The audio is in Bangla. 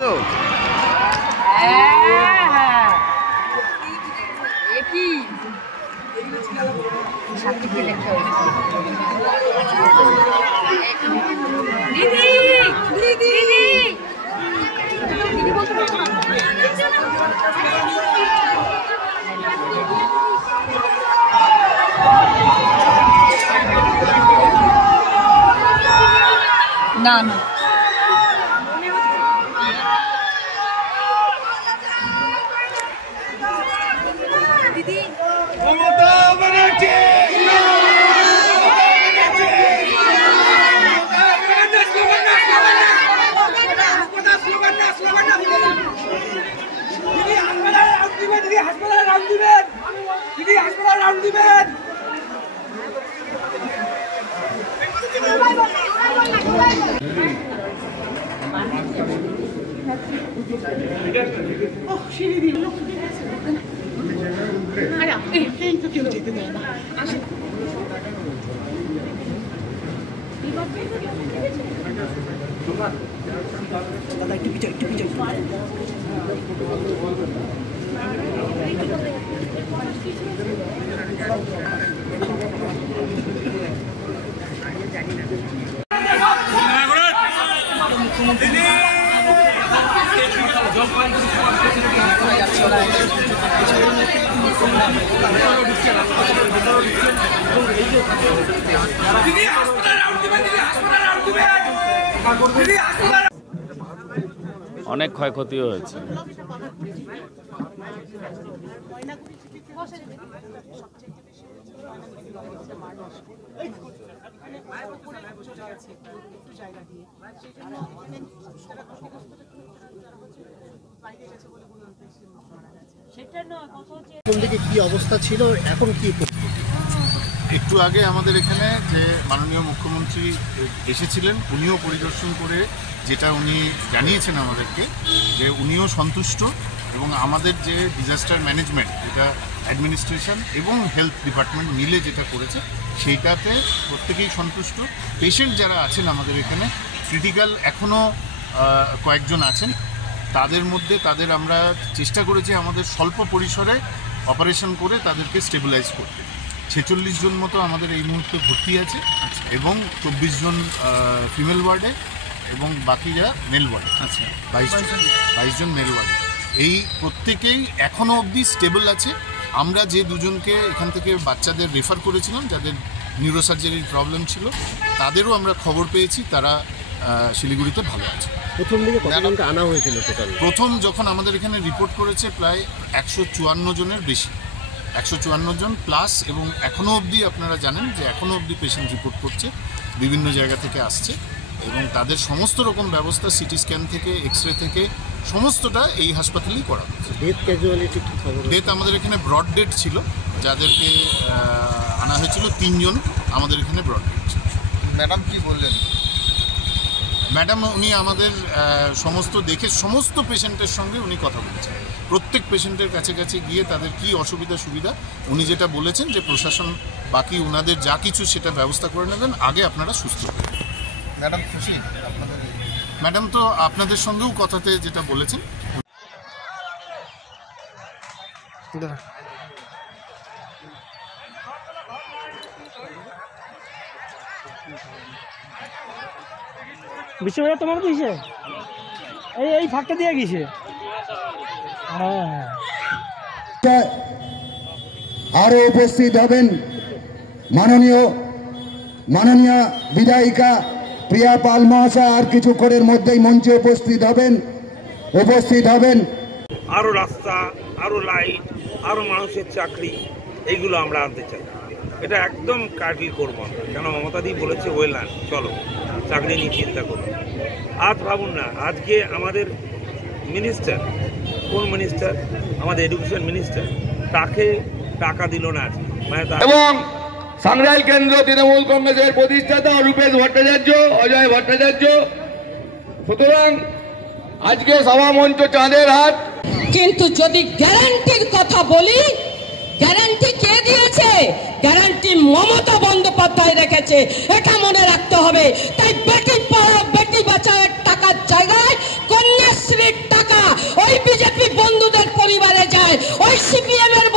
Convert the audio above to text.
না না দিদি মমতা ব্যানার্জি অনেক ক্ষয়ক্ষতি হয়েছে। কি অবস্থা ছিল, এখন কি? একটু আগে আমাদের এখানে যে মাননীয় মুখ্যমন্ত্রী এসেছিলেন, উনিও পরিদর্শন করে যেটা উনি জানিয়েছেন আমাদেরকে যে উনিও সন্তুষ্ট এবং আমাদের যে ডিজাস্টার ম্যানেজমেন্ট যেটা অ্যাডমিনিস্ট্রেশন এবং হেলথ ডিপার্টমেন্ট মিলে যেটা করেছে সেইটাতে প্রত্যেকেই সন্তুষ্ট। পেশেন্ট যারা আছেন আমাদের এখানে ক্রিটিক্যাল এখনও কয়েকজন আছেন, তাদের মধ্যে তাদের আমরা চেষ্টা করেছি আমাদের স্বল্প পরিসরে অপারেশন করে তাদেরকে স্টেবিলাইজ করতে। 46 জন মতো আমাদের এই মুহূর্তে ভর্তি আছে এবং 24 জন ফিমেল ওয়ার্ডে এবং বাকিরা মেল ওয়ার্ডে আছে। 22 জন মেল ওয়ার্ডে। এই প্রত্যেকেই এখনও অবধি স্টেবল আছে। আমরা যে দুজনকে এখান থেকে বাচ্চাদের রেফার করেছিলাম যাদের নিউরোসার্জারির প্রবলেম ছিল, তাদেরও আমরা খবর পেয়েছি তারা শিলিগুড়িতে ভালো আছে। প্রথম দিকে কতজনকে আনা হয়েছিল টোটাল? প্রথম যখন আমাদের এখানে রিপোর্ট করেছে প্রায় 154 জনের বেশি, 154 জন প্লাস। এবং এখনও অবধি আপনারা জানেন যে এখনও অবধি পেশেন্ট রিপোর্ট করছে, বিভিন্ন জায়গা থেকে আসছে এবং তাদের সমস্ত রকম ব্যবস্থা সিটি স্ক্যান থেকে এক্স রে থেকে সমস্তটা এই হাসপাতালেই করা হচ্ছে। ডেথ ক্যাজুয়ালিটি কি খবর? ডেথ আমাদের এখানে ব্রড ডেথ ছিল, যাদেরকে আনা হয়েছিল 3 জন আমাদের এখানে ব্রড ডেথ ছিল। ম্যাডাম কি বললেন? ম্যাডাম উনি আমাদের সমস্ত দেখে সমস্ত পেশেন্টের সঙ্গে উনি কথা বলেছেন, প্রত্যেক পেশেন্টের কাছে কাছে গিয়ে তাদের কি অসুবিধা সুবিধা উনি যেটা বলেছেন যে প্রশাসন বাকি ওনাদের যা কিছু সেটা ব্যবস্থা করে নেবেন, আগে আপনারা সুস্থ হবেন। ম্যাডাম খুশি আপনাদের? ম্যাডাম তো আপনাদের সঙ্গেও কথাতে যেটা বলেছেন। বিশ্বভাইয়া তোমার দিয়েছে এই ফাঁকটা দিয়ে গেছে। আরো উপস্থিত হবেন মাননীয় বিধায়িকা প্রিয়া পাল মহাশয়, আর কিছুক্ষণের মধ্যেই মঞ্চে উপস্থিত হবেন। আরো রাস্তা, আরো লাইট, আরো মানুষের চাকরি, এইগুলো আমরা আনতে চাই। এটা একদম কাটলি করবো আমরা, কেন মমতাদি বলেছে ওয়েল্যান্ড, চলো চাকরি নিয়ে চিন্তা করো। আজ ভাবুন না, আজকে আমাদের মিনিস্টার, কোন মিনিস্টার? আমাদের এডুকেশন মিনিস্টার, তাকে টাকা দিল না আজকে, মানে এবং সাংরাইল কেন্দ্র তৃণমূল কংগ্রেসের প্রতিষ্ঠাতা রূপেশ ভট্টাচার্য, অজয় ভট্টাচার্য। সুতরাং আজকে সভা মঞ্চ চাঁদের হাট। কিন্তু যদি গ্যারান্টির কথা বলি, গ্যারান্টি কে দিয়েছে? গ্যারান্টি মমতা বন্দ্যোপাধ্যায় রেখেছে, এটা মনে রাখতে হবে। তাই বেটি পড়াও বেটি বাঁচাও টাকার জায়গায় কন্যাশ্রী টাকা ওই বিজেপি বন্ধুদের পরিবারে যায়, ওই সিপিএম এর